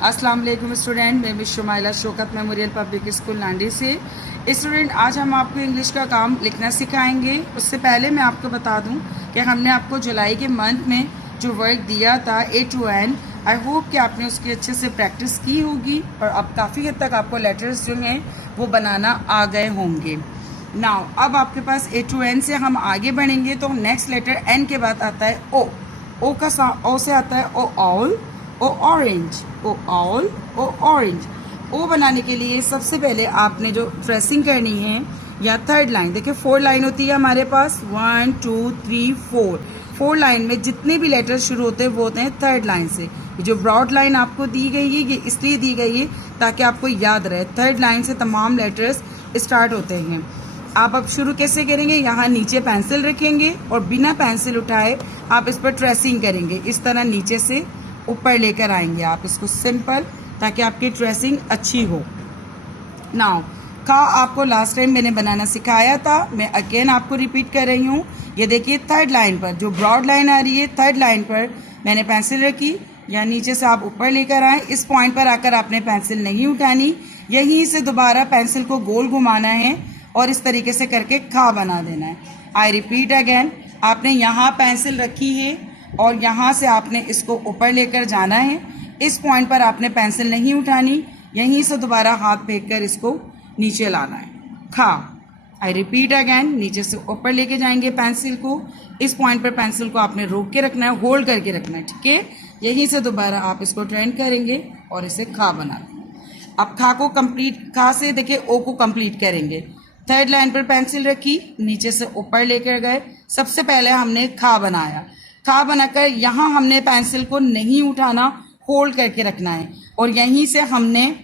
अस्सलाम वालेकुम स्टूडेंट, मैं Shumaila Shaukat memorial public school Nandi से। स्टूडेंट, आज हम आपको इंग्लिश का काम लिखना सिखाएंगे। उससे पहले मैं आपको बता दूं कि हमने आपको जुलाई के मंथ में जो वर्क दिया था A to N, I hope कि आपने उसकी अच्छे से प्रैक्टिस की होगी और अब काफ़ी हद तक आपको लेटर्स जो हैं वो बनाना आ गए होंगे। नाउ अब आपके पास A to N से हम आगे बढ़ेंगे तो नेक्स्ट लेटर N के बाद आता है O। O से आता है O ऑल, ओ ऑरेंज, ओ ऑल, ओ ऑरेंज। ओ बनाने के लिए सबसे पहले आपने जो ट्रेसिंग करनी है या थर्ड लाइन, देखिए 4 लाइन होती है हमारे पास, 1 2 3 4 लाइन में जितने भी लेटर शुरू होते हैं वो होते हैं थर्ड लाइन से। ये जो ब्रॉड लाइन आपको दी गई है ये इसलिए दी गई है ताकि आपको याद रहे, थर्ड लाइन से तमाम लेटर्स स्टार्ट होते हैं। आप अब शुरू कैसे करेंगे, यहाँ नीचे पेंसिल रखेंगे और बिना पेंसिल उठाए आप इस पर ट्रेसिंग करेंगे। इस तरह नीचे से ऊपर लेकर आएंगे आप इसको सिंपल, ताकि आपकी ट्रेसिंग अच्छी हो। नाउ का आपको लास्ट टाइम मैंने बनाना सिखाया था, मैं अगेन आपको रिपीट कर रही हूँ। ये देखिए थर्ड लाइन पर जो ब्रॉड लाइन आ रही है, थर्ड लाइन पर मैंने पेंसिल रखी, या नीचे से आप ऊपर लेकर आए। इस पॉइंट पर आकर आपने पेंसिल नहीं उठानी, यहीं से दोबारा पेंसिल को गोल घुमाना है और इस तरीके से करके खा बना देना है। आई रिपीट अगेन, आपने यहाँ पेंसिल रखी है और यहाँ से आपने इसको ऊपर लेकर जाना है। इस पॉइंट पर आपने पेंसिल नहीं उठानी, यहीं से दोबारा हाथ फेंक कर इसको नीचे लाना है, खा। आई रिपीट अगेन, नीचे से ऊपर लेके जाएंगे पेंसिल को। इस पॉइंट पर पेंसिल को आपने रोक के रखना है, होल्ड करके रखना है, ठीक है। यहीं से दोबारा आप इसको ट्रेंड करेंगे और इसे खा बना देंगे। अब खा को कंप्लीट, खा से देखिए ओ को कंप्लीट करेंगे। थर्ड लाइन पर पेंसिल रखी, नीचे से ऊपर लेकर गए, सबसे पहले हमने खा बनाया। खा बनाकर यहाँ हमने पेंसिल को नहीं उठाना, होल्ड करके रखना है और यहीं से हमने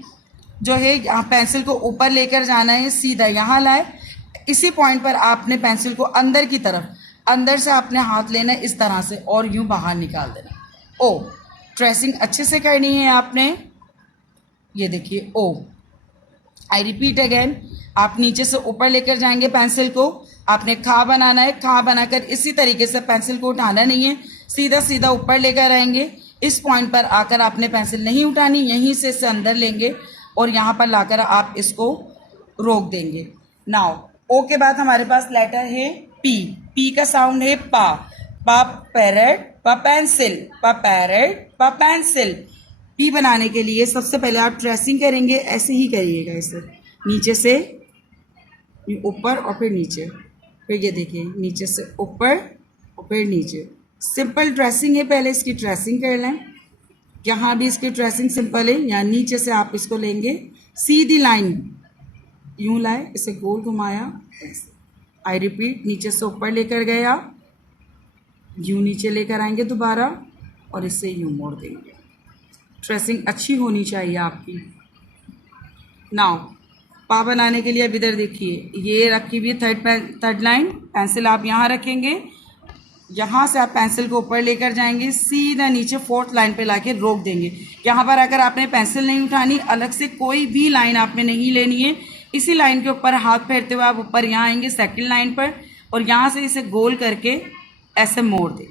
जो है यहाँ पेंसिल को ऊपर लेकर जाना है, सीधा यहाँ लाए। इसी पॉइंट पर आपने पेंसिल को अंदर की तरफ, अंदर से आपने हाथ लेना है इस तरह से और यूँ बाहर निकाल देना। ओ ट्रेसिंग अच्छे से करनी है आपने, ये देखिए ओ। आई रिपीट अगेन, आप नीचे से ऊपर लेकर जाएंगे पेंसिल को, आपने खा बनाना है। खा बनाकर इसी तरीके से पेंसिल को उठाना नहीं है, सीधा सीधा ऊपर लेकर आएंगे। इस पॉइंट पर आकर आपने पेंसिल नहीं उठानी, यहीं से इसे अंदर लेंगे और यहाँ पर लाकर आप इसको रोक देंगे। नाउ ओ के बाद हमारे पास लेटर है पी। पी का साउंड है पा। पा पैरेट, पा पेंसिल, पा पैरेट, पा पेंसिल। पी बनाने के लिए सबसे पहले आप ट्रेसिंग करेंगे, ऐसे ही करिएगा, इसे नीचे से ऊपर और फिर नीचे, फिर ये देखिए नीचे से ऊपर और फिर नीचे। सिंपल ट्रेसिंग है, पहले इसकी ट्रेसिंग कर लें। यहाँ भी इसकी ट्रेसिंग सिंपल है, यहाँ नीचे से आप इसको लेंगे, सीधी लाइन यूँ लाए, इसे गोल घुमाया ऐसे। आई रिपीट, नीचे से ऊपर लेकर गया, यूँ नीचे लेकर आएंगे दोबारा और इससे यूँ मोड़ देंगे। ट्रेसिंग अच्छी होनी चाहिए आपकी। नाउ पा बनाने के लिए अब इधर देखिए, ये रखी हुई है थर्ड लाइन, पेंसिल आप यहाँ रखेंगे, यहाँ से आप पेंसिल को ऊपर लेकर जाएंगे, सीधा नीचे फोर्थ लाइन पे लाके रोक देंगे। यहाँ पर अगर आपने पेंसिल नहीं उठानी, अलग से कोई भी लाइन आपने नहीं लेनी है, इसी लाइन के ऊपर हाथ फेरते हुए आप ऊपर यहाँ आएंगे सेकंड लाइन पर और यहाँ से इसे गोल करके ऐसे मोड़ दें।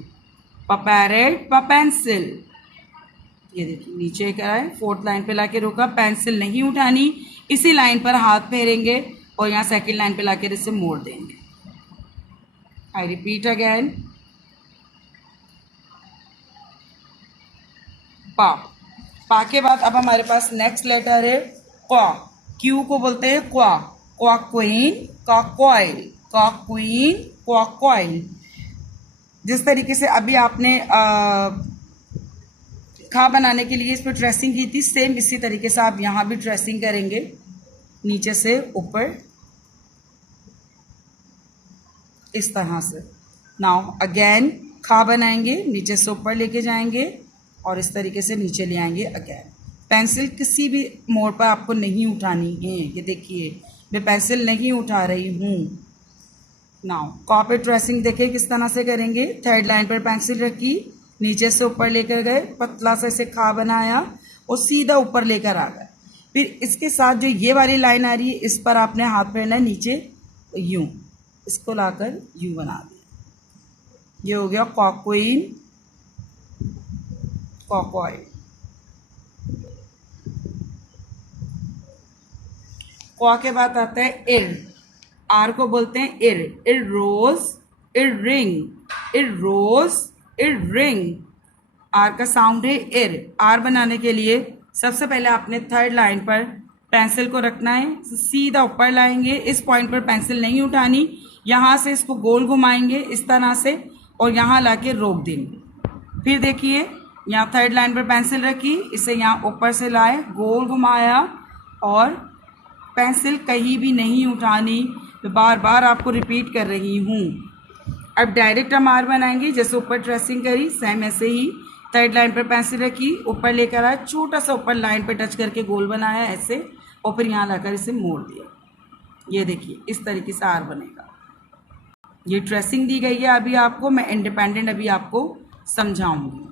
पा पैरेट, पा पेंसिल, ये देखिए नीचे कराए, फोर्थ लाइन पे लाके रोका, पेंसिल नहीं उठानी, इसी लाइन पर हाथ फेरेंगे और यहाँ सेकंड लाइन पे लाकर इसे मोड़ देंगे। आई रिपीट अगेन, पा। पा के बाद अब हमारे पास नेक्स्ट लेटर है क्वा। क्यू को बोलते हैं क्वा। क्वा क्वीन, का क्वाइल, का क्वीन, क्वा क्वाइल। जिस तरीके से अभी आपने खा बनाने के लिए इस पर ट्रेसिंग की थी, सेम इसी तरीके से आप यहाँ भी ट्रेसिंग करेंगे, नीचे से ऊपर इस तरह से। नाउ अगेन खा बनाएंगे, नीचे से ऊपर लेके जाएंगे और इस तरीके से नीचे ले आएंगे अगेन। पेंसिल किसी भी मोड़ पर आपको नहीं उठानी है। ये देखिए मैं पेंसिल नहीं उठा रही हूँ। नाउ कॉपी ट्रेसिंग देखिए किस तरह से करेंगे। थर्ड लाइन पर पेंसिल रखी, नीचे से ऊपर लेकर गए, पतला सा इसे खा बनाया और सीधा ऊपर लेकर आ गए। फिर इसके साथ जो ये वाली लाइन आ रही है इस पर आपने हाथ फेरना है नीचे, यूं इसको लाकर यूं बना दिया। ये हो गया कॉक्वीन, कॉकॉइड। क्वा के बाद आता है इर, आर को बोलते हैं इर। इर रोज, इर रिंग, इर रोज, इर रिंग। आर का साउंड है इर। आर बनाने के लिए सबसे पहले आपने थर्ड लाइन पर पेंसिल को रखना है, सीधा ऊपर लाएंगे। इस पॉइंट पर पेंसिल नहीं उठानी, यहाँ से इसको गोल घुमाएंगे इस तरह से और यहाँ लाके रोक देंगे। फिर देखिए यहाँ थर्ड लाइन पर पेंसिल रखी, इसे यहाँ ऊपर से लाए, गोल घुमाया और पेंसिल कहीं भी नहीं उठानी। तो बार बार आपको रिपीट कर रही हूँ। अब डायरेक्ट हम आर बनाएंगे, जैसे ऊपर ट्रेसिंग करी सेम ऐसे ही। थर्ड लाइन पर पेंसिल रखी, ऊपर लेकर आया, छोटा सा ऊपर लाइन पर टच करके गोल बनाया ऐसे और फिर यहाँ लाकर इसे मोड़ दिया। ये देखिए इस तरीके से आर बनेगा। ये ट्रेसिंग दी गई है अभी आपको, मैं इंडिपेंडेंट अभी आपको समझाऊंगी।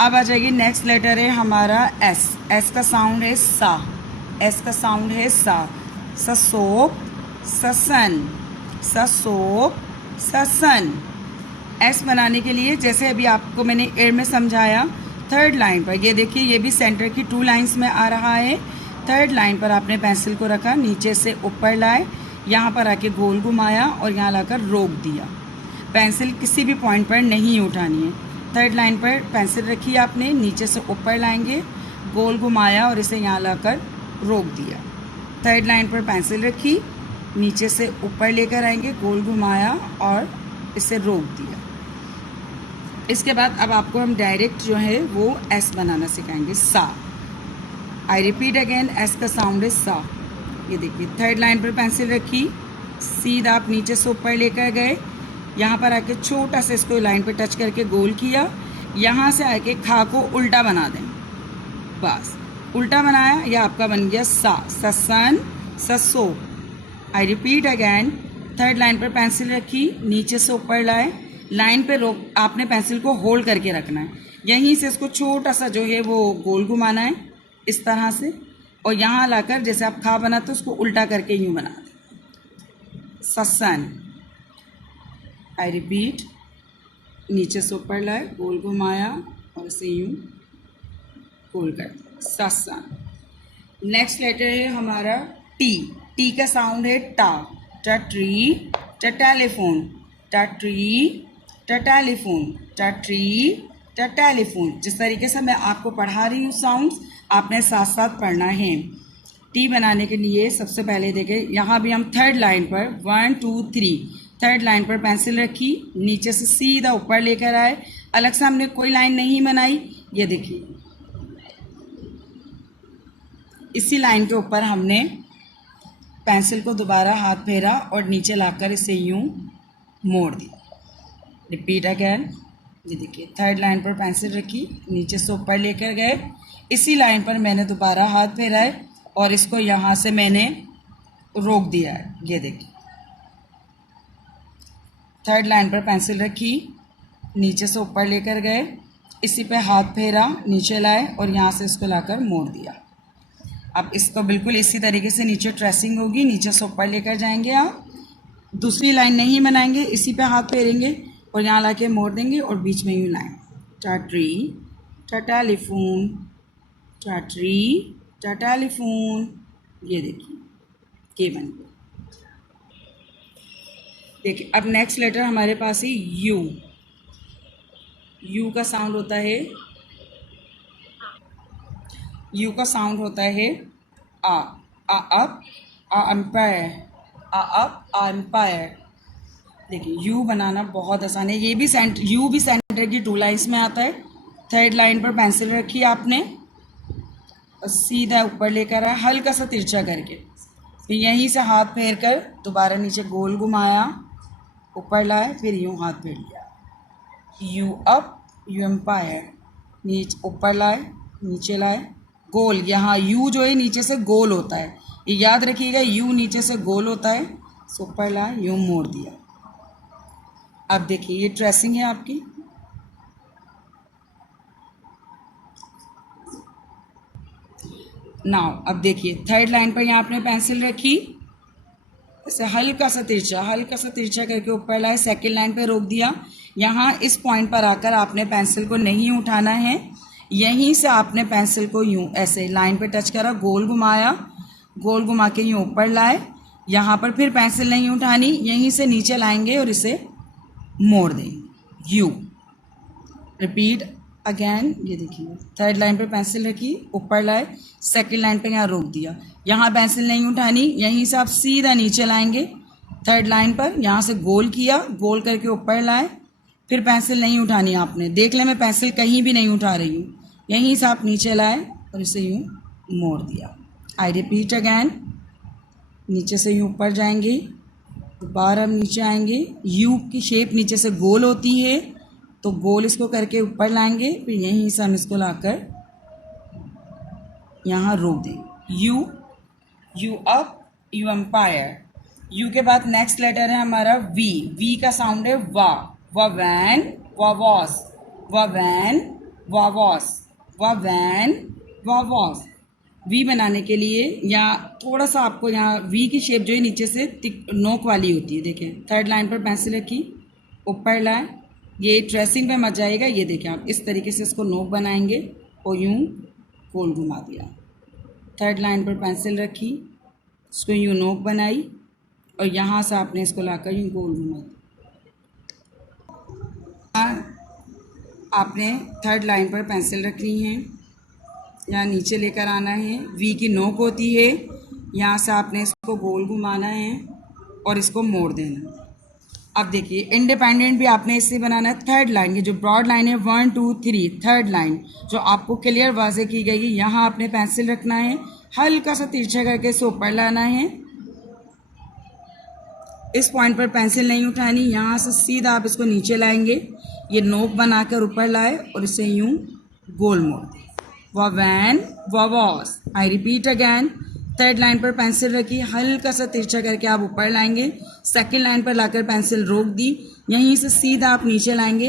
अब आ जाइए नेक्स्ट लेटर है हमारा एस। एस का साउंड है सा। एस का साउंड है सा। ससोप, ससन, ससोप, ससन। एस बनाने के लिए जैसे अभी आपको मैंने एर में समझाया, थर्ड लाइन पर ये देखिए ये भी सेंटर की 2 लाइंस में आ रहा है। थर्ड लाइन पर आपने पेंसिल को रखा, नीचे से ऊपर लाए, यहाँ पर आके गोल घुमाया और यहाँ लाकर रोक दिया। पेंसिल किसी भी पॉइंट पर नहीं उठानी है। थर्ड लाइन पर पेंसिल रखी आपने, नीचे से ऊपर लाएंगे, गोल घुमाया और इसे यहाँ लाकर रोक दिया। थर्ड लाइन पर पेंसिल रखी, नीचे से ऊपर लेकर आएंगे, गोल घुमाया और इसे रोक दिया। इसके बाद अब आपको हम डायरेक्ट जो है वो एस बनाना सिखाएंगे, सा। आई रिपीट अगेन, एस का साउंड है सा। ये देखिए थर्ड लाइन पर पेंसिल रखी, सीधा आप नीचे से ऊपर लेकर गए, यहाँ पर आके छोटा सा इसको लाइन पे टच करके गोल किया, यहाँ से आके खा को उल्टा बना दें। बस उल्टा बनाया, यह आपका बन गया सा। ससन, ससो। I repeat again, third line पर पेंसिल रखी, नीचे से ऊपर लाए, लाइन पे रोक, आपने पेंसिल को होल्ड करके रखना है, यहीं से इसको छोटा सा जो है वो गोल घुमाना है इस तरह से और यहाँ लाकर जैसे आप खा बनाते उसको उल्टा करके यूँ बना दें। ससन। आई रिपीट, नीचे से ऊपर लाए, गोल घुमाया और इसे यूँ गोल कर दिया, ससन। नेक्स्ट लेटर है हमारा टी। टी का साउंड है टा। टा ट्री, टा टेलीफोन, टा ट्री, टा टेलीफोन, टा ट्री, टा टेलीफोन। जिस तरीके से मैं आपको पढ़ा रही हूँ साउंड्स, आपने साथ साथ पढ़ना है। टी बनाने के लिए सबसे पहले देखें, यहाँ भी हम थर्ड लाइन पर 1 2 3 थर्ड लाइन पर पेंसिल रखी, नीचे से सीधा ऊपर लेकर आए, अलग से हमने कोई लाइन नहीं बनाई। ये देखिए इसी लाइन के ऊपर हमने पेंसिल को दोबारा हाथ फेरा और नीचे लाकर इसे यूं मोड़ दिया। Repeat again. ये देखिए थर्ड लाइन पर पेंसिल रखी, नीचे से ऊपर लेकर गए, इसी लाइन पर मैंने दोबारा हाथ फेरा है और इसको यहाँ से मैंने रोक दिया है। ये देखिए थर्ड लाइन पर पेंसिल रखी, नीचे से ऊपर लेकर गए, इसी पे हाथ फेरा, नीचे लाए और यहाँ से इसको लाकर मोड़ दिया। अब इसको बिल्कुल इसी तरीके से नीचे ट्रेसिंग होगी, नीचे से ऊपर लेकर जाएंगे आप, दूसरी लाइन नहीं बनाएंगे, इसी पे हाथ फेरेंगे और यहाँ लाके मोड़ देंगे और बीच में यूँ लाएँ। टा ट्री, टा टेलीफोन, टा ट्री, टा टेलीफोन। ये देखिए के बन गया। देखिए अब नेक्स्ट लेटर हमारे पास है यू। यू का साउंड होता है, यू का साउंड होता है आ अप, आ एम्पायर, आ अप, आ एम्पायर। देखिए यू बनाना बहुत आसान है, ये भी यू भी सेंटर की 2 लाइन्स में आता है। थर्ड लाइन पर पेंसिल रखी आपने और सीधा ऊपर लेकर आया हल्का सा तिरछा करके, फिर यहीं से हाथ फेर कर दोबारा नीचे गोल घुमाया, ऊपर लाए, फिर यूँ हाथ फेर लिया, यू अप, यू एम्पायर, नीचे ऊपर लाए, नीचे लाए, गोल। यहाँ यू जो है नीचे से गोल होता है, ये याद रखिएगा, यू नीचे से गोल होता है, सो ऊपर लाए, यूँ मोड़ दिया। अब देखिए ये ट्रेसिंग है आपकी। नाउ अब देखिए थर्ड लाइन पर यहाँ आपने पेंसिल रखी, ऐसे हल्का सा तिरछा करके ऊपर लाए, सेकंड लाइन पे रोक दिया। यहाँ इस पॉइंट पर आकर आपने पेंसिल को नहीं उठाना है, यहीं से आपने पेंसिल को यूँ ऐसे लाइन पे टच करा, गोल घुमाया, गोल घुमा के यूँ ऊपर लाए, यहाँ पर फिर पेंसिल नहीं उठानी, यहीं से नीचे लाएंगे और इसे मोड़ देंगे, यू। रिपीट अगेन, ये देखिए थर्ड लाइन पे पेंसिल रखी, ऊपर लाए, सेकंड लाइन पे यहाँ रोक दिया, यहाँ पेंसिल नहीं उठानी, यहीं से आप सीधा नीचे लाएंगे थर्ड लाइन पर, यहाँ से गोल किया, गोल करके ऊपर लाए, फिर पेंसिल नहीं उठानी आपने, देख लें मैं पेंसिल कहीं भी नहीं उठा रही हूँ, यहीं से आप नीचे लाए और इसे यूँ मोड़ दिया। आई रिपीट अगैन, नीचे से यूँ ऊपर जाएंगे, दोबारा हम नीचे आएंगे, यू की शेप नीचे से गोल होती है तो गोल इसको करके ऊपर लाएंगे, फिर यहीं से हम इसको लाकर यहाँ रोक देंगे, U, U up, U umpire. U के बाद नेक्स्ट लेटर है हमारा वी, वी का साउंड है वा, वा वैन, वा वॉस, वा वैन, वा वॉस, वा वैन, वा वॉस। वी बनाने के लिए या थोड़ा सा आपको यहाँ वी की शेप जो है नीचे से नोक वाली होती है, देखें थर्ड लाइन पर पेंसिल रखी, ऊपर लाए, ये ट्रेसिंग पे मत जाएगा, ये देखें आप इस तरीके से इसको नोक बनाएंगे और यूँ गोल घुमा दिया। थर्ड लाइन पर पेंसिल रखी, इसको यूँ नोक बनाई और यहाँ से आपने इसको लाकर यूँ गोल घुमा दिया। आपने थर्ड लाइन पर पेंसिल रखनी है, यहाँ नीचे लेकर आना है, वी की नोक होती है, यहाँ से आपने इसको गोल घुमाना है और इसको मोड़ देना। अब देखिए इंडिपेंडेंट भी आपने इससे बनाना है। थर्ड लाइन, ये जो ब्रॉड लाइन है 1 2 3, थर्ड लाइन जो आपको क्लियर वाजे की गई है, यहाँ आपने पेंसिल रखना है, हल्का सा तिरछा करके इसे ऊपर लाना है, इस पॉइंट पर पेंसिल नहीं उठानी, यहाँ से सीधा आप इसको नीचे लाएंगे, ये नोक बनाकर ऊपर लाए और इसे यूँ गोल मोड़ दें, वा वैन, वा was. I repeat again, third line पर पेंसिल रखी, हल्का सा तिरछा करके आप ऊपर लाएंगे, सेकंड लाइन पर लाकर पेंसिल रोक दी, यहीं से सीधा आप नीचे लाएंगे,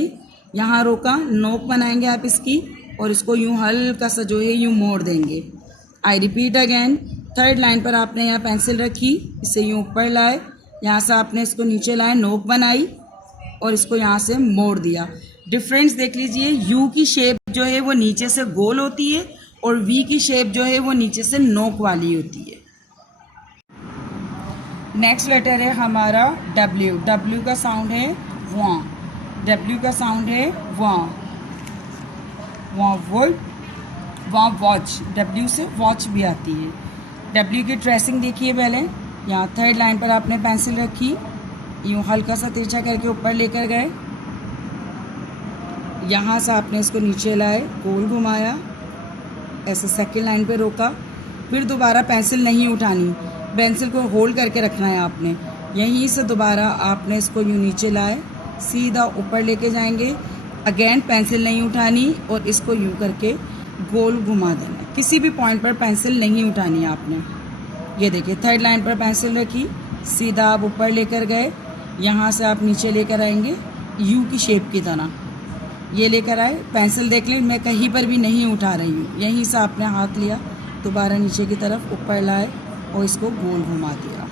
यहाँ रोका, नोक बनाएंगे आप इसकी और इसको यूँ हल्का सा जो है यूँ मोड़ देंगे। आई रिपीट अगैन, थर्ड लाइन पर आपने यहाँ पेंसिल रखी, इसे यूँ ऊपर लाए, यहाँ से आपने इसको नीचे लाए, नोक बनाई और इसको यहाँ से मोड़ दिया। डिफरेंस देख लीजिए, यू की शेप जो है वो नीचे से गोल होती है और वी की शेप जो है वो नीचे से नोक वाली होती है। नेक्स्ट लेटर है हमारा डब्ल्यू, डब्ल्यू का साउंड है वॉ, डब्ल्यू का साउंड है Waugh, Waugh would, Waugh watch, W से वॉच भी आती है। डब्ल्यू की ट्रेसिंग देखिए पहले, यहाँ थर्ड लाइन पर आपने पेंसिल रखी, यूँ हल्का सा तिरछा करके ऊपर लेकर गए, यहाँ से आपने इसको नीचे लाए, गोल घुमाया, ऐसे सेकंड लाइन पे रोका, फिर दोबारा पेंसिल नहीं उठानी, पेंसिल को होल्ड करके रखना है आपने, यहीं से दोबारा आपने इसको यूँ नीचे लाए, सीधा ऊपर लेके जाएंगे, अगेन पेंसिल नहीं उठानी और इसको यूँ करके गोल घुमा देना, किसी भी पॉइंट पर पेंसिल नहीं उठानी है आपने। ये देखिए थर्ड लाइन पर पेंसिल रखी, सीधा आप ऊपर लेकर गए, यहाँ से आप नीचे लेकर आएंगे यू की शेप की तरह, ये लेकर आए, पेंसिल देख लें मैं कहीं पर भी नहीं उठा रही हूँ, यहीं से आपने हाथ लिया, दोबारा नीचे की तरफ ऊपर लाए और इसको गोल घुमा दिया।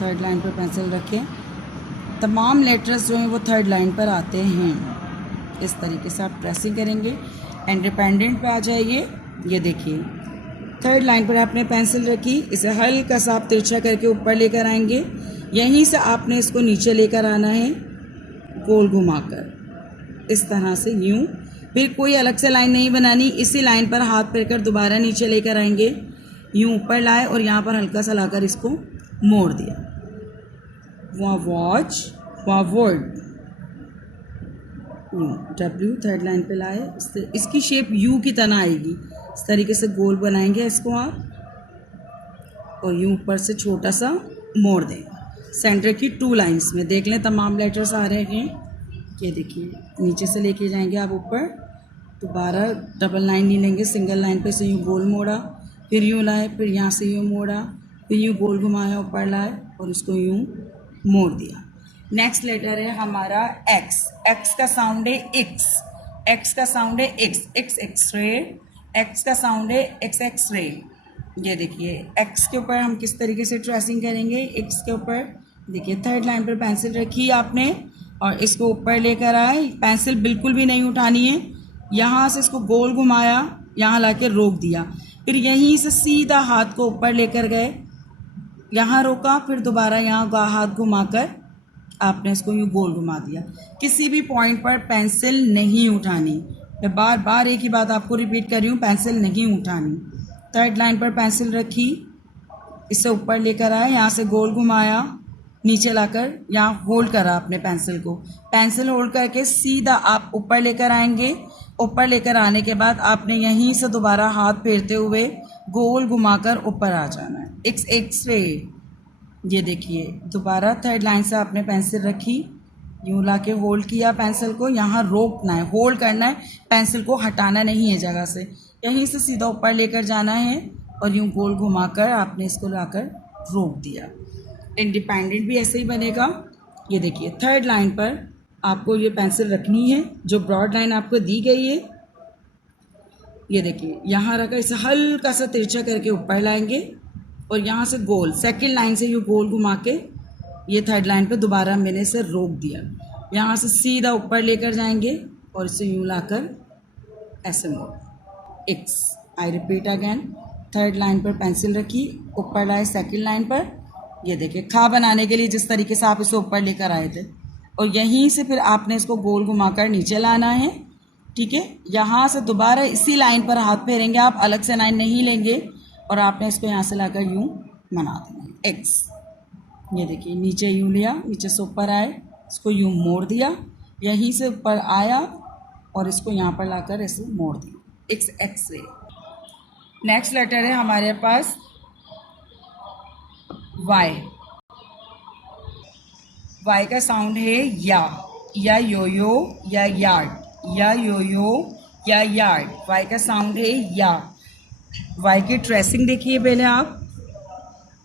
थर्ड लाइन पर पेंसिल रखें, तमाम लेटर्स जो हैं वो थर्ड लाइन पर आते हैं, इस तरीके से आप ट्रेसिंग करेंगे। इंडिपेंडेंट पे आ जाइए, ये देखिए थर्ड लाइन पर आपने पेंसिल रखी, इसे हल्का सा आप तिरछा करके ऊपर लेकर आएंगे, यहीं से आपने इसको नीचे लेकर आना है गोल घुमाकर, इस तरह से यूँ, फिर कोई अलग से लाइन नहीं बनानी, इसी लाइन पर हाथ फेर कर दोबारा नीचे लेकर आएंगे, यूँ ऊपर लाए और यहाँ पर हल्का सा लाकर इसको मोड़ दिया। Watch, forward, W third line पे लाए, इसकी शेप यू की तरह आएगी, इस तरीके से गोल बनाएंगे इसको आप और यूँ ऊपर से छोटा सा मोड़ दें सेंटर की 2 लाइंस में। देख लें तमाम लेटर्स आ रहे हैं, ये देखिए नीचे से लेके जाएंगे आप ऊपर, दोबारा डबल लाइन नहीं लेंगे, सिंगल लाइन पे से यूँ गोल मोड़ा, फिर यूँ लाए, फिर यहाँ से यूँ मोड़ा, फिर यूँ गोल घुमाया, ऊपर लाए और इसको यूँ मोड़ दिया। नेक्स्ट लेटर है हमारा एक्स। एक्स का साउंड है एक्स, एक्स का साउंड है एक्स, एक्स एक्सरे, एक्स का साउंड है एक्स एक्सरे। ये देखिए एक्स के ऊपर हम किस तरीके से ट्रेसिंग करेंगे। एक्स के ऊपर देखिए थर्ड लाइन पर पेंसिल रखी आपने और इसको ऊपर लेकर आए, पेंसिल बिल्कुल भी नहीं उठानी है, यहाँ से इसको गोल घुमाया, यहाँ ला के रोक दिया, फिर यहीं से सीधा हाथ को ऊपर लेकर गए, यहाँ रोका, फिर दोबारा यहाँ हाथ घुमाकर आपने इसको यूँ गोल घुमा दिया। किसी भी पॉइंट पर पेंसिल नहीं उठानी, मैं बार बार एक ही बात आपको रिपीट कर रही हूँ, पेंसिल नहीं उठानी। थर्ड लाइन पर पेंसिल रखी, इसे ऊपर लेकर आए, यहाँ से गोल घुमाया, नीचे लाकर यहाँ होल्ड करा आपने पेंसिल को, पेंसिल होल्ड करके सीधा आप ऊपर लेकर आएंगे। ऊपर लेकर आने के बाद आपने यहीं से दोबारा हाथ फेरते हुए गोल घुमाकर ऊपर आ जाना है। X x-ray. ये देखिए दोबारा थर्ड लाइन से आपने पेंसिल रखी, यूँ ला के होल्ड किया पेंसिल को, यहाँ रोकना है, होल्ड करना है, पेंसिल को हटाना नहीं है जगह से, यहीं से सीधा ऊपर लेकर जाना है और यूँ गोल घुमाकर आपने इसको लाकर रोक दिया। इंडिपेंडेंट भी ऐसे ही बनेगा। ये देखिए थर्ड लाइन पर आपको ये पेंसिल रखनी है, जो ब्रॉड लाइन आपको दी गई है, ये देखिए यहाँ रखा, इसे हल्का सा तिरछा करके ऊपर लाएंगे और यहाँ से गोल सेकंड लाइन से ये गोल घुमा के ये थर्ड लाइन पे दोबारा मैंने इसे रोक दिया, यहाँ से सीधा ऊपर लेकर जाएंगे और इसे यूँ लाकर ऐसे मोड़। X, I repeat again, third line पर पेंसिल रखी, ऊपर लाए सेकंड लाइन पर, ये देखिए खा बनाने के लिए जिस तरीके से आप इसे ऊपर लेकर आए थे, और यहीं से फिर आपने इसको गोल घुमाकर नीचे लाना है। ठीक है, यहाँ से दोबारा इसी लाइन पर हाथ फेरेंगे आप, अलग से लाइन नहीं लेंगे और आपने इसको यहाँ से लाकर यूँ बना देना एक्स। ये देखिए नीचे यूँ लिया, नीचे से ऊपर आए, इसको यूँ मोड़ दिया, यहीं से ऊपर आया और इसको यहाँ पर लाकर ऐसे मोड़ दिया, एक्स एक्सरे। नेक्स्ट लेटर है हमारे पास वाई। वाई का साउंड है या यो या यार्ड, या यो या यार्ड। वाई का साउंड है या। वाई की ट्रेसिंग देखिए पहले आप,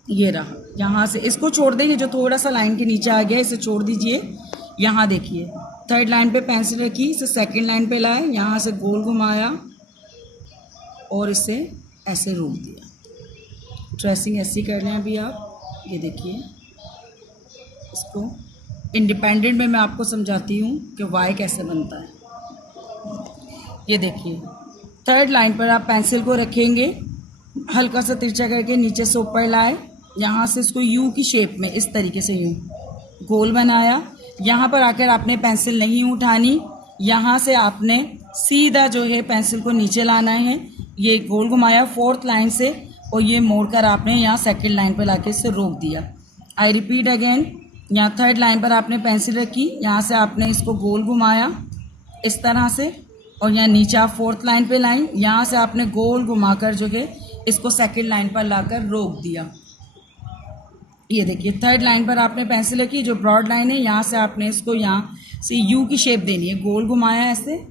ये रहा, यहाँ से इसको छोड़ देंगे, जो थोड़ा सा लाइन के नीचे आ गया इसे छोड़ दीजिए। यहाँ देखिए थर्ड लाइन पे पेंसिल रखी, इसे सेकंड लाइन पे लाए, यहाँ से गोल घुमाया और इसे ऐसे रोक दिया। ट्रेसिंग ऐसी कर लें अभी आप। ये देखिए इसको इंडिपेंडेंट में मैं आपको समझाती हूँ कि वाई कैसे बनता है। ये देखिए थर्ड लाइन पर आप पेंसिल को रखेंगे, हल्का सा तिरछा करके नीचे से ऊपर लाए, यहाँ से इसको यू की शेप में इस तरीके से यूँ गोल बनाया। यहाँ पर आकर आपने पेंसिल नहीं उठानी, यहाँ से आपने सीधा जो है पेंसिल को नीचे लाना है, ये गोल घुमाया फोर्थ लाइन से और ये मोड़कर आपने यहाँ सेकंड लाइन पर लाके इससे रोक दिया। आई रिपीट अगेन, यहाँ थर्ड लाइन पर आपने पेंसिल रखी, यहाँ से आपने इसको गोल घुमाया इस तरह से और यहाँ नीचे आप फोर्थ लाइन पे लाइन, यहाँ से आपने गोल घुमाकर जो है इसको सेकंड लाइन पर लाकर रोक दिया। ये देखिए थर्ड लाइन पर आपने पेंसिल रखी, जो ब्रॉड लाइन है यहाँ से आपने इसको यहाँ से यू की शेप देनी है, गोल घुमाया ऐसे,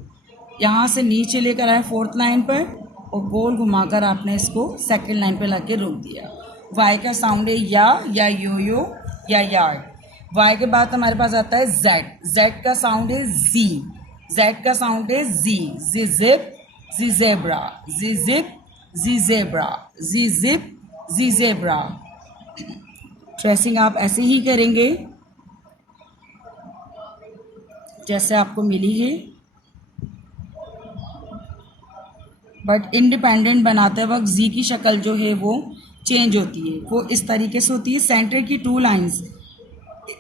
यहाँ से नीचे लेकर आए फोर्थ लाइन पर और गोल घुमाकर आपने इसको सेकंड लाइन पर लाके रोक दिया। वाई का साउंड है या यो या यार्ड। वाई के बाद हमारे पास आता है जेड। जेड का साउंड है जी। जेड का साउंड है जी। जी जिप, जी जेब्रा, जी जिप, जी जेब्रा, जी जिप, जी जेब्रा। ट्रेसिंग आप ऐसे ही करेंगे जैसे आपको मिली है, बट इंडिपेंडेंट बनाते वक्त जी की शक्ल जो है वो चेंज होती है, वो इस तरीके से होती है। सेंटर की 2 लाइंस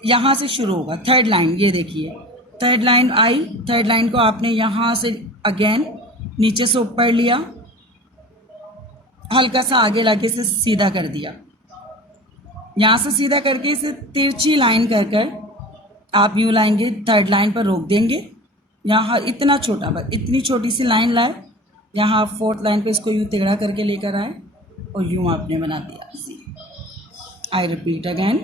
यहाँ से शुरू होगा। थर्ड लाइन, ये देखिए थर्ड लाइन आई, थर्ड लाइन को आपने यहाँ से अगेन नीचे से ऊपर लिया, हल्का सा आगे लाके इसे सीधा कर दिया, यहाँ से सीधा करके इसे तिरछी लाइन कर कर आप यूँ लाएंगे, थर्ड लाइन पर रोक देंगे। यहाँ इतना छोटा, बस इतनी छोटी सी लाइन लाए, यहाँ आप फोर्थ लाइन पे इसको यूँ तिगड़ा करके लेकर आए और यूँ आपने बना दिया C. I repeat again,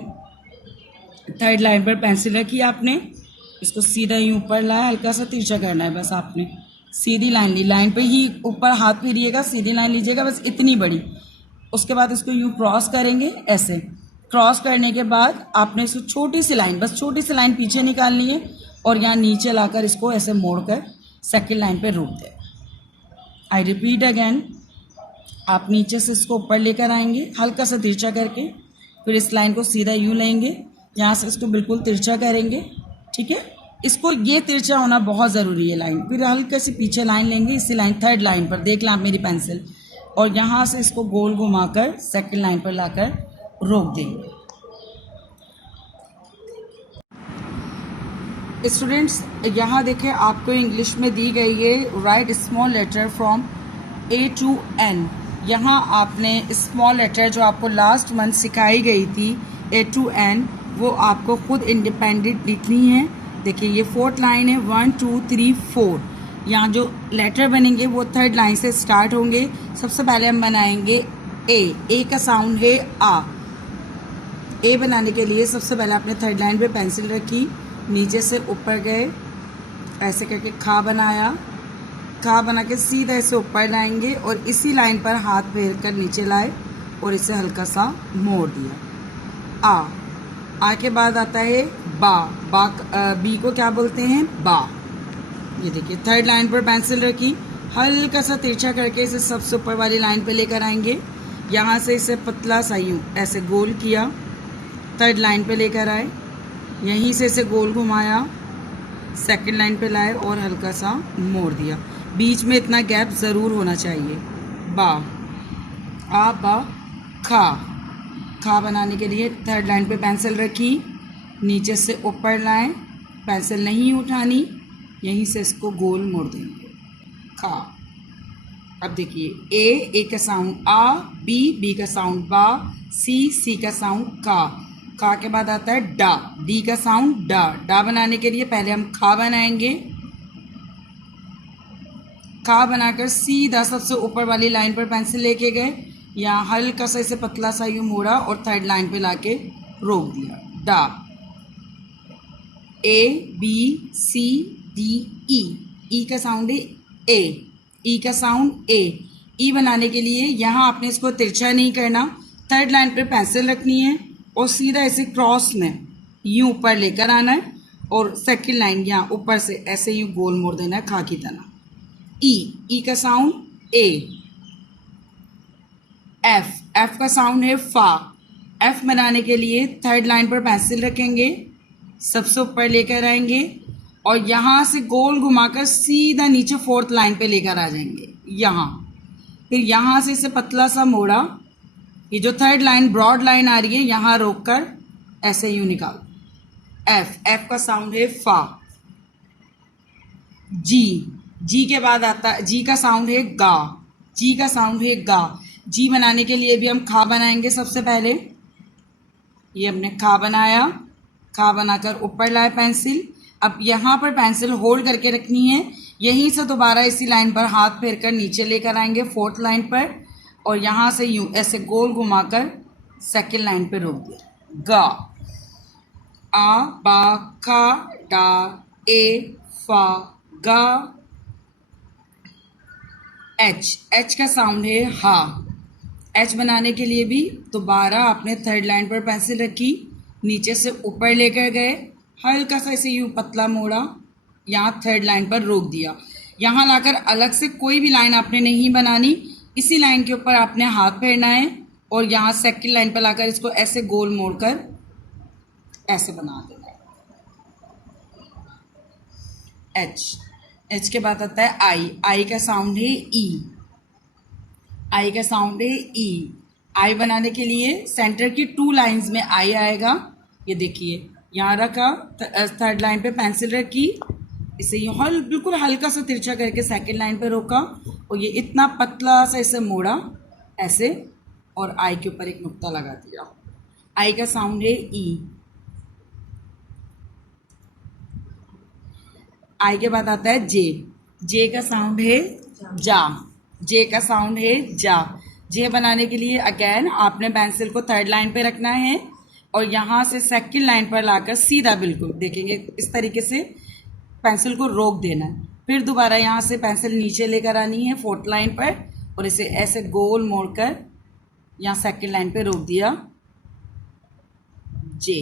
third line पर पेंसिल रखी आपने, इसको सीधा यूँ ऊपर लाया, हल्का सा तिरछा करना है बस आपने, सीधी लाइन ली, लाइन पे ही ऊपर हाथ फेरिएगा, सीधी लाइन लीजिएगा बस इतनी बड़ी। उसके बाद इसको यूँ क्रॉस करेंगे, ऐसे क्रॉस करने के बाद आपने इसको छोटी सी लाइन, बस छोटी सी लाइन पीछे निकालनी है और यहाँ नीचे लाकर इसको ऐसे मोड़कर सेकंड लाइन पे रोक दें। आई रिपीट अगैन, आप नीचे से इसको ऊपर लेकर आएंगे हल्का सा तिरछा करके, फिर इस लाइन को सीधा यूँ लेंगे, यहाँ से इसको बिल्कुल तिरछा करेंगे, ठीक है। इसको ये तिरछा होना बहुत ज़रूरी है लाइन। फिर हल्के से पीछे लाइन लेंगे, इसी लाइन थर्ड लाइन पर देख लें आप मेरी पेंसिल, और यहाँ से इसको गोल घुमाकर सेकंड लाइन पर लाकर रोक देंगे। स्टूडेंट्स यहाँ देखें, आपको इंग्लिश में दी गई है right small letter from a to n. यहाँ आपने स्मॉल लेटर जो आपको लास्ट मंथ सिखाई गई थी ए टू एन, वो आपको खुद इंडिपेंडेंट लिखनी है। देखिए ये फोर्थ लाइन है, 1 2 3 4। यहाँ जो लेटर बनेंगे वो थर्ड लाइन से स्टार्ट होंगे। सबसे पहले हम बनाएंगे ए का साउंड है आ। ए बनाने के लिए सबसे पहले आपने थर्ड लाइन पे पेंसिल रखी, नीचे से ऊपर गए, ऐसे करके खा बनाया, खा बना के सीधा ऐसे ऊपर लाएंगे और इसी लाइन पर हाथ फेर कर नीचे लाए और इसे हल्का सा मोड़ दिया। आ के बाद आता है बा, बी को क्या बोलते हैं, बा। ये देखिए थर्ड लाइन पर पेंसिल रखी, हल्का सा तिरछा करके इसे सबसे ऊपर वाली लाइन पे लेकर आएंगे, यहाँ से इसे पतला सा यूँ ऐसे गोल किया, थर्ड लाइन पे लेकर आए, यहीं से इसे गोल घुमाया, सेकंड लाइन पे लाए और हल्का सा मोड़ दिया। बीच में इतना गैप ज़रूर होना चाहिए। बा, आ बा खा। खा बनाने के लिए थर्ड लाइन पे पेंसिल रखी, नीचे से ऊपर लाएं, पेंसिल नहीं उठानी, यहीं से इसको गोल मोड़ देंगे, खा। अब देखिए ए का साउंड आ, बी का साउंड बा, सी का साउंड का के बाद आता है डा, डी का साउंड डा। डा बनाने के लिए पहले हम खा बनाएंगे, खा बनाकर सीधा सबसे ऊपर वाली लाइन पर पेंसिल लेके गए, यहाँ हल्का सा इसे पतला सा यूँ मोड़ा और थर्ड लाइन पे लाके रोक दिया, डा। A B C D E का साउंड है ए, ई का साउंड ए। ई बनाने के लिए यहाँ आपने इसको तिरछा नहीं करना, थर्ड लाइन पे पेंसिल रखनी है और सीधा ऐसे क्रॉस में यूँ ऊपर लेकर आना है और सेकंड लाइन यहाँ ऊपर से ऐसे यूँ गोल मोड़ देना है खा की तरह। ई का साउंड ए। एफ का साउंड है फा। एफ बनाने के लिए थर्ड लाइन पर पेंसिल रखेंगे, सबसे ऊपर लेकर आएंगे और यहाँ से गोल घुमाकर सीधा नीचे फोर्थ लाइन पे लेकर आ जाएंगे यहाँ। फिर यहाँ से इसे पतला सा मोड़ा, ये जो थर्ड लाइन ब्रॉड लाइन आ रही है यहाँ रोक कर ऐसे यूँ निकाल। एफ का साउंड है फा। जी के बाद आता, जी का साउंड है गा। जी का साउंड है गा। जी बनाने के लिए भी हम खा बनाएंगे। सबसे पहले ये हमने खा बनाया, खा बनाकर ऊपर लाए पेंसिल। अब यहाँ पर पेंसिल होल्ड करके रखनी है, यहीं से दोबारा इसी लाइन पर हाथ फेर कर नीचे लेकर आएंगे फोर्थ लाइन पर और यहाँ से यूँ ऐसे गोल घुमाकर सेकंड लाइन पर रोक दिया, गा। आ बा खा डा ए फा गा। एच का साउंड है हा। एच बनाने के लिए भी दोबारा आपने थर्ड लाइन पर पेंसिल रखी, नीचे से ऊपर लेकर गए, हल्का सा इसे यूँ पतला मोड़ा, यहाँ थर्ड लाइन पर रोक दिया। यहाँ लाकर अलग से कोई भी लाइन आपने नहीं बनानी, इसी लाइन के ऊपर आपने हाथ फेरना है और यहाँ सेकंड लाइन पर लाकर इसको ऐसे गोल मोड़कर ऐसे बना देना है। एच के बाद आता है आई का साउंड है ई। आई का साउंड है ई। आई बनाने के लिए सेंटर की 2 लाइंस में आई आएगा। ये देखिए यहाँ रखा, थर्ड लाइन पे पेंसिल रखी, इसे यूँ बिल्कुल हल्का सा तिरछा करके सेकंड लाइन पे रोका और ये इतना पतला सा इसे मोड़ा ऐसे और आई के ऊपर एक नुक्ता लगा दिया। आई का साउंड है ई। आई के बाद आता है जे। जे का साउंड है जा। जे का साउंड है जा। जे बनाने के लिए अगेन आपने पेंसिल को थर्ड लाइन पे रखना है और यहाँ से सेकंड लाइन पर लाकर सीधा बिल्कुल देखेंगे इस तरीके से पेंसिल को रोक देना है। फिर दोबारा यहाँ से पेंसिल नीचे लेकर आनी है फोर्थ लाइन पर और इसे ऐसे गोल मोड़कर यहाँ सेकंड लाइन पे रोक दिया जे।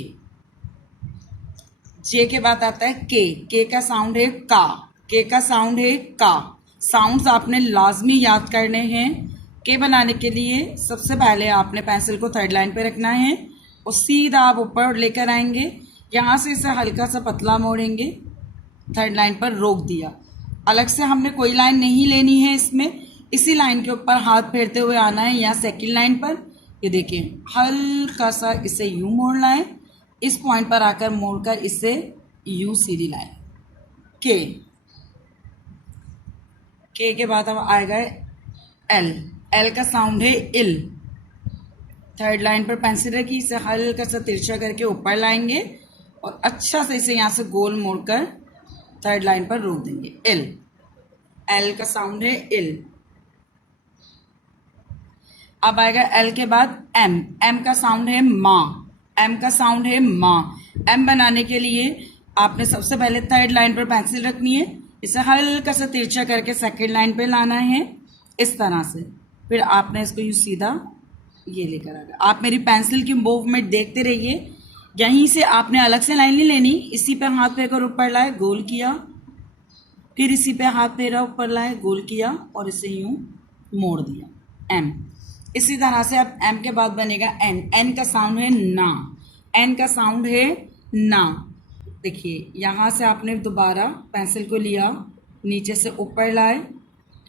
जे के बाद आता है के। के का साउंड है का। के का साउंड है का। साउंड्स आपने लाजमी याद करने हैं। के बनाने के लिए सबसे पहले आपने पेंसिल को थर्ड लाइन पे रखना है और सीधा आप ऊपर लेकर आएंगे। यहाँ से इसे हल्का सा पतला मोड़ेंगे, थर्ड लाइन पर रोक दिया। अलग से हमने कोई लाइन नहीं लेनी है इसमें, इसी लाइन के ऊपर हाथ फेरते हुए आना है यहाँ सेकंड लाइन पर। ये देखिए हल्का सा इसे यूं मोड़ना है, इस पॉइंट पर आकर मोड़कर इसे यूं सीधी लाइन। के। के के बाद अब आएगा एल। एल का साउंड है इल। थर्ड लाइन पर पेंसिल रखी, इसे हल्का सा तिरछा करके ऊपर लाएंगे और अच्छा से इसे यहाँ से गोल मोड़कर थर्ड लाइन पर रोक देंगे इल। एल का साउंड है इल। अब आएगा एल के बाद एम। एम का साउंड है माँ। एम का साउंड है माँ। एम बनाने के लिए आपने सबसे पहले थर्ड लाइन पर पेंसिल रखनी है, इसे हल्का सा तिरछा करके सेकंड लाइन पे लाना है इस तरह से। फिर आपने इसको यूँ सीधा ये लेकर आ गया। आप मेरी पेंसिल की मूवमेंट देखते रहिए। यहीं से आपने अलग से लाइन नहीं लेनी, इसी पे हाथ फेरकर ऊपर लाए गोल किया, फिर इसी पे हाथ फेरा ऊपर लाए गोल किया और इसे यूं मोड़ दिया एम। इसी तरह से अब एम के बाद बनेगा एन। एन का साउंड है ना। एन का साउंड है ना। देखिए यहाँ से आपने दोबारा पेंसिल को लिया, नीचे से ऊपर लाए,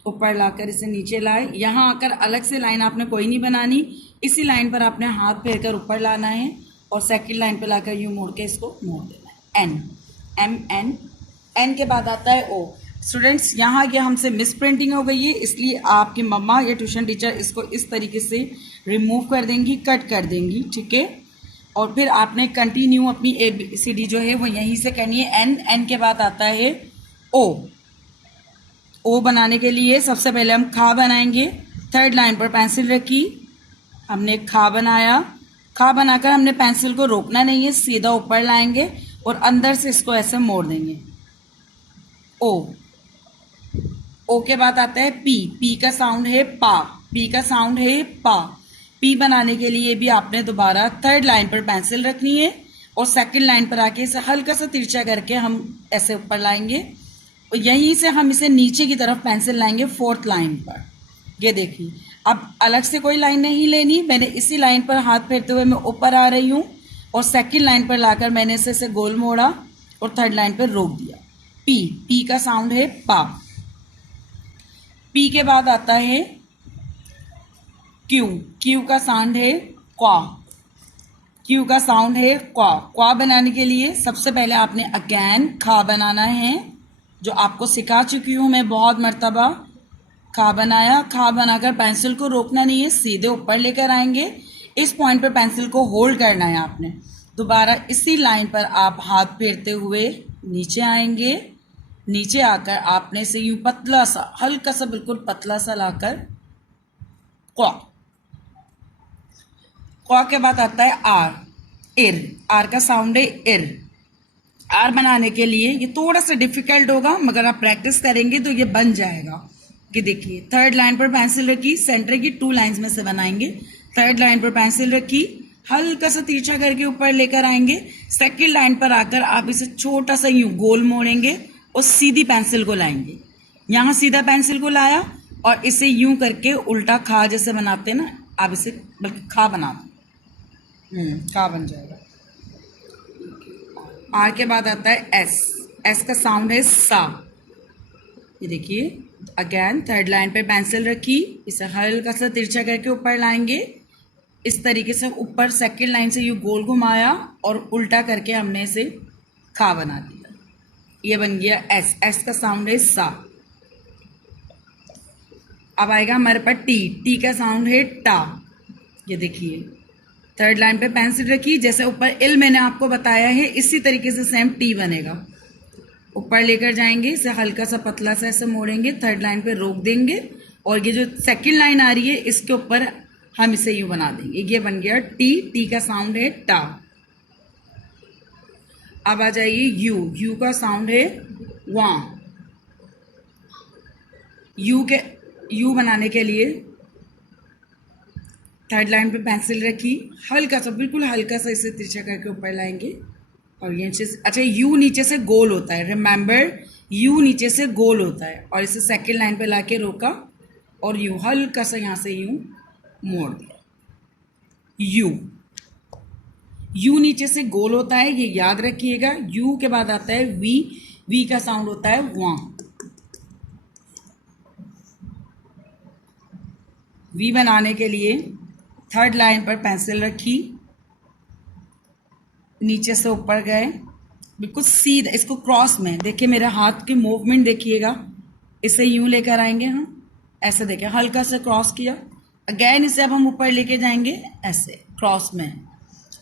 ऊपर लाकर इसे नीचे लाए। यहाँ आकर अलग से लाइन आपने कोई नहीं बनानी, इसी लाइन पर आपने हाथ फेरकर ऊपर लाना है और सेकंड लाइन पर लाकर यूँ मोड़ के इसको मोड़ देना है एन। M N. एन के बाद आता है ओ। स्टूडेंट्स यहाँ ये हमसे मिस प्रिंटिंग हो गई है, इसलिए आपकी मम्मा या ट्यूशन टीचर इसको इस तरीके से रिमूव कर देंगी, कट कर देंगी, ठीक है। और फिर आपने कंटिन्यू अपनी ABCD जो है वो यहीं से करनी है। एन। एन के बाद आता है ओ। ओ बनाने के लिए सबसे पहले हम खा बनाएंगे। थर्ड लाइन पर पेंसिल रखी, हमने खा बनाया। खा बनाकर हमने पेंसिल को रोकना नहीं है, सीधा ऊपर लाएंगे और अंदर से इसको ऐसे मोड़ देंगे ओ। ओ के बाद आता है पी। पी का साउंड है पा। पी का साउंड है पा। पी बनाने के लिए भी आपने दोबारा थर्ड लाइन पर पेंसिल रखनी है और सेकंड लाइन पर आके इसे हल्का सा तिरछा करके हम ऐसे ऊपर लाएंगे और यहीं से हम इसे नीचे की तरफ पेंसिल लाएंगे फोर्थ लाइन पर। ये देखिए अब अलग से कोई लाइन नहीं लेनी, मैंने इसी लाइन पर हाथ फेरते हुए मैं ऊपर आ रही हूँ और सेकंड लाइन पर लाकर मैंने इसे गोल मोड़ा और थर्ड लाइन पर रोक दिया पी। पी का साउंड है पा। पी के बाद आता है क्यू। क्यू का साउंड है क्वा। क्यू का साउंड है क्वा। क्वा बनाने के लिए सबसे पहले आपने अगेन खा बनाना है, जो आपको सिखा चुकी हूँ मैं बहुत मर्तबा। खा बनाया, खा बनाकर पेंसिल को रोकना नहीं है, सीधे ऊपर लेकर आएंगे। इस पॉइंट पर पेंसिल को होल्ड करना है आपने। दोबारा इसी लाइन पर आप हाथ फेरते हुए नीचे आएंगे। नीचे आकर आपने इसे यूं पतला सा, हल्का सा, बिल्कुल पतला सा लाकर क्वा। क्वा के बाद आता है आर। इर। आर का साउंड है इर। आर बनाने के लिए ये थोड़ा सा डिफिकल्ट होगा, मगर आप प्रैक्टिस करेंगे तो ये बन जाएगा। कि देखिए थर्ड लाइन पर पेंसिल रखी, सेंटर की 2 लाइंस में से बनाएंगे। थर्ड लाइन पर पेंसिल रखी, हल्का सा तिरछा करके ऊपर लेकर आएंगे। सेकंड लाइन पर आकर आप इसे छोटा सा यूं गोल मोड़ेंगे और सीधी पेंसिल को लाएंगे। यहाँ सीधा पेंसिल को लाया और इसे यूं करके उल्टा खा जैसे बनाते हैं ना, आप इसे बल्कि खा बना दो, खा बन जाएगा। आर के बाद आता है एस। एस का साउंड है सा। ये देखिए अगेन थर्ड लाइन पे पेंसिल रखी, इसे हल्का सा तिरछा करके ऊपर लाएंगे। इस तरीके से ऊपर सेकंड लाइन से यूँ गोल घुमाया और उल्टा करके हमने इसे खा बना दिया। ये बन गया एस। एस का साउंड है सा। अब आएगा हमारे पास टी। टी का साउंड है टा। ये देखिए थर्ड लाइन पे पेंसिल रखी, जैसे ऊपर इल मैंने आपको बताया है, इसी तरीके से सेम टी बनेगा। ऊपर लेकर जाएंगे, इसे हल्का सा पतला सा ऐसे मोड़ेंगे, थर्ड लाइन पे रोक देंगे और ये जो सेकंड लाइन आ रही है इसके ऊपर हम इसे यूं बना देंगे। ये बन गया टी, टी का साउंड है टा। अब आ जाइए यू, यू का साउंड है वां। यू बनाने के लिए थर्ड लाइन पे पेंसिल रखी, हल्का सा, बिल्कुल हल्का सा इसे तिरछा करके ऊपर लाएंगे और ये अच्छा यू नीचे से गोल होता है, रिमेंबर यू नीचे से गोल होता है और इसे सेकंड लाइन पे लाके रोका और यू हल्का सा यहाँ से यूं मोड़ दिया। यू नीचे से गोल होता है, ये याद रखिएगा। यू के बाद आता है वी, वी का साउंड होता है वां। वी बनाने के लिए थर्ड लाइन पर पेंसिल रखी, नीचे से ऊपर गए, बिल्कुल सीधा इसको क्रॉस में देखिए, मेरे हाथ की मूवमेंट देखिएगा, इसे यूं लेकर आएंगे हम, ऐसे देखिए हल्का से क्रॉस किया, अगेन इसे अब हम ऊपर लेके जाएंगे ऐसे क्रॉस में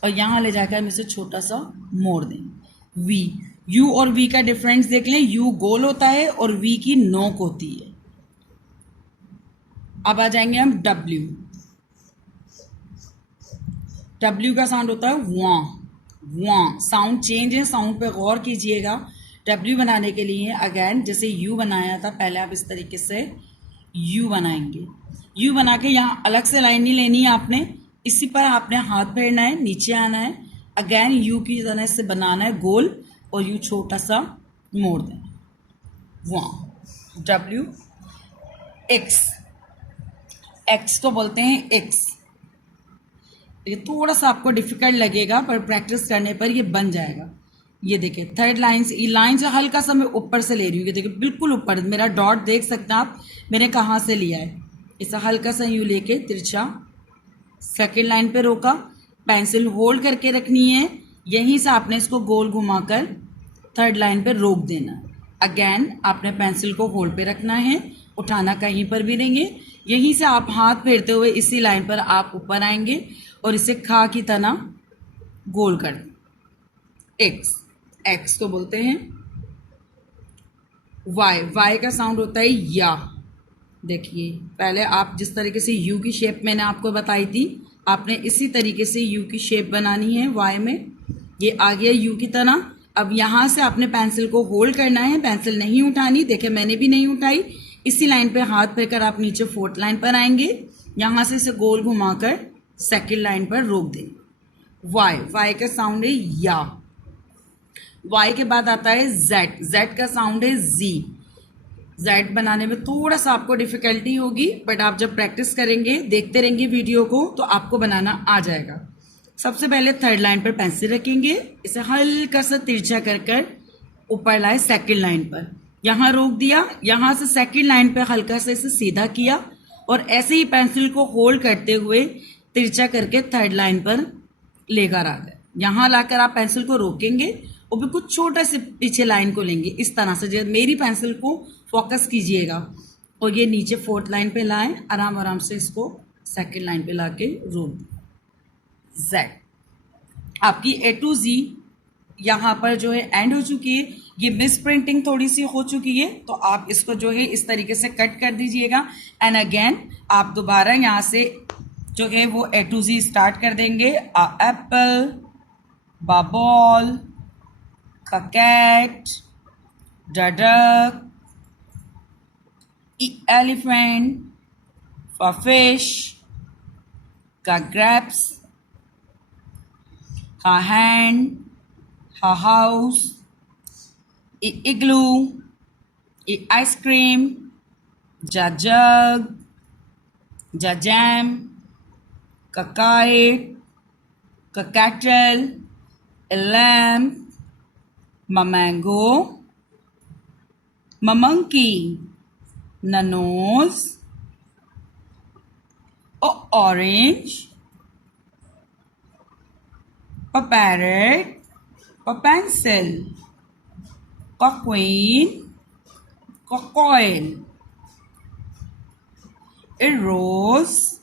और यहाँ ले जाकर हम इसे छोटा सा मोड़ देंगे। वी, यू और वी का डिफरेंस देख लें, यू गोल होता है और वी की नोक होती है। अब आ जाएंगे हम डब्ल्यू, डब्ल्यू का साउंड होता है वां, वां। साउंड चेंज है, साउंड पे गौर कीजिएगा। डब्ल्यू बनाने के लिए अगेन जैसे यू बनाया था पहले, आप इस तरीके से यू बनाएंगे। यू बना के यहाँ अलग से लाइन नहीं लेनी है आपने, इसी पर आपने हाथ फेरना है, नीचे आना है, अगेन यू की तरह से बनाना है गोल और यू छोटा सा मोड़ देना, वां। डब्ल्यू, एक्स, एक्स को बोलते हैं एक्स। ये थोड़ा सा आपको डिफिकल्ट लगेगा पर प्रैक्टिस करने पर ये बन जाएगा। ये देखिए थर्ड लाइन से, ये लाइन से हल्का सा मैं ऊपर से ले रही हूँ, ये देखिए बिल्कुल ऊपर, मेरा डॉट देख सकते हैं आप मैंने कहाँ से लिया है। इसे हल्का सा यूँ लेके तिरछा सेकेंड लाइन पे रोका, पेंसिल होल्ड करके रखनी है, यहीं से आपने इसको गोल घुमाकर थर्ड लाइन पे रोक देना। अगेन आपने पेंसिल को होल्ड पे रखना है, उठाना कहीं पर भी नहीं है, यहीं से आप हाथ फेरते हुए इसी लाइन पर आप ऊपर आएंगे और इसे खा की तरह गोल कर दें। एक्स, एक्स को बोलते हैं वाई, वाई का साउंड होता है या। देखिए पहले आप जिस तरीके से यू की शेप मैंने आपको बताई थी, आपने इसी तरीके से यू की शेप बनानी है वाई में। ये आ गया यू की तरह। अब यहाँ से आपने पेंसिल को होल्ड करना है, पेंसिल नहीं उठानी, देखिए मैंने भी नहीं उठाई, इसी लाइन पे हाथ फेरकर आप नीचे फोर्थ लाइन पर आएंगे, यहाँ से इसे गोल घुमाकर सेकेंड लाइन पर रोक देंगे। वाई, वाई का साउंड है या। वाई के बाद आता है जेड, जेड का साउंड है जी। जेड बनाने में थोड़ा सा आपको डिफिकल्टी होगी बट आप जब प्रैक्टिस करेंगे, देखते रहेंगे वीडियो को, तो आपको बनाना आ जाएगा। सबसे पहले थर्ड लाइन पर पेंसिल रखेंगे, इसे हल्का सा तिरछा कर कर ऊपर लाए सेकेंड लाइन पर, यहाँ रोक दिया, यहाँ से सेकेंड लाइन पर हल्का से इसे सीधा किया और ऐसे ही पेंसिल को होल्ड करते हुए तिरछा करके थर्ड लाइन पर लेकर आ गए। यहाँ लाकर आप पेंसिल को रोकेंगे और बिल्कुल छोटा से पीछे लाइन को लेंगे, इस तरह से जब मेरी पेंसिल को फोकस कीजिएगा और ये नीचे फोर्थ लाइन पे लाएं, आराम आराम से इसको सेकंड लाइन पे लाके रोक दें। जेड, आपकी ए टू जी यहाँ पर जो है एंड हो चुकी है। ये मिस प्रिंटिंग थोड़ी सी हो चुकी है तो आप इसको जो है इस तरीके से कट कर दीजिएगा एंड अगेन आप दोबारा यहाँ से जो है वो ए टू जी स्टार्ट कर देंगे। अ एप्पल, ब बॉल, क कैट, ड duck, E elephant, for fish, का grapes, her hand, her house, E igloo, E ice cream, ja jug, ja jam, ka kite, ka kettle, a lamp, ma mango, ma monkey, na nose, a orange, a parrot, a pencil, a queen, a coin, a rose,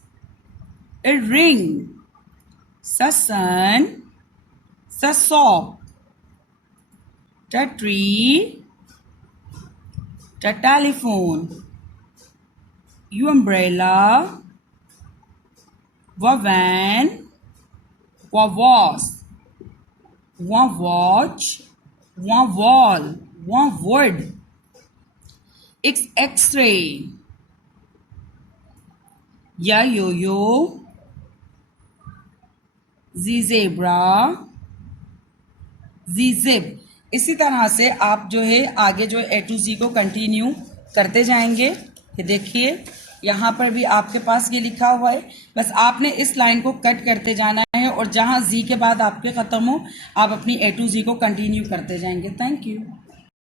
a ring, a sun, a sock, a tree, च telephone, you umbrella, व van, व was, व watch, व wall, व would, x-ray, या yo-yo, जी zebra, जी zip. इसी तरह से आप जो है आगे जो ए टू जी को कंटिन्यू करते जाएंगे। ये देखिए यहाँ पर भी आपके पास ये लिखा हुआ है, बस आपने इस लाइन को कट करते जाना है और जहाँ जी के बाद आपके ख़त्म हो आप अपनी ए टू जी को कंटिन्यू करते जाएंगे। Thank you.